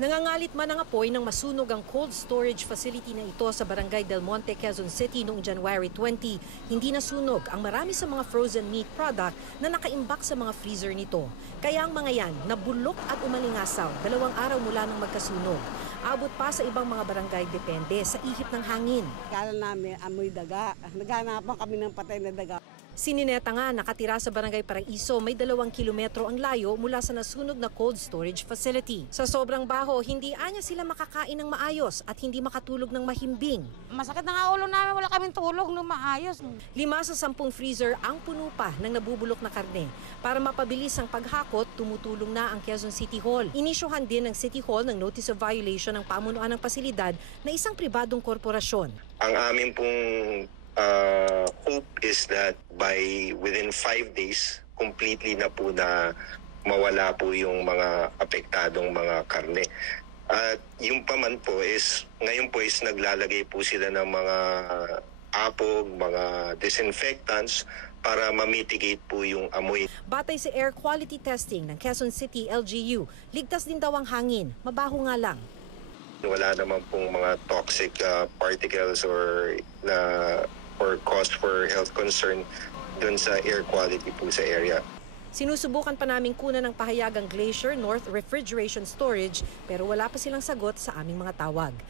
Nangangalit man ang apoy nang masunog ang cold storage facility na ito sa Barangay Del Monte, Quezon City noong January 20. Hindi nasunog ang marami sa mga frozen meat product na nakaimbak sa mga freezer nito. Kaya ang mga yan nabulok at umalingasaw 2 araw mula nang magkasunog. Abot pa sa ibang mga barangay depende sa ihip ng hangin. Kala namin amoy daga. Naghanapan kami ng patay na daga. Si Nineta nga nakatira sa Barangay Paraiso, may 2 kilometro ang layo mula sa nasunog na cold storage facility. Sa sobrang baho, hindi anya sila makakain ng maayos at hindi makatulog ng mahimbing. Masakit na nga ulo namin, wala kaming tulog ng maayos. 5 sa 10 freezer ang puno pa ng nabubulok na karne. Para mapabilis ang paghakot, tumutulong na ang Quezon City Hall. Inisyuhan din ng City Hall ng notice of violation ng pamunuan ng pasilidad na isang pribadong korporasyon. Ang amin pong hope is that within 5 days, completely na po na mawala po yung mga apektadong mga karne. At yung paman po is, ngayon po is naglalagay po sila ng mga apog, mga disinfectants para ma-mitigate po yung amoy. Batay sa air quality testing ng Quezon City LGU, ligtas din daw ang hangin, mabaho nga lang. Wala naman pong mga toxic particles or cause for health concern dun sa air quality po sa area. Sinusubukan pa naming kunan ng pahayagang Glacier North Refrigeration Storage pero wala pa silang sagot sa aming mga tawag.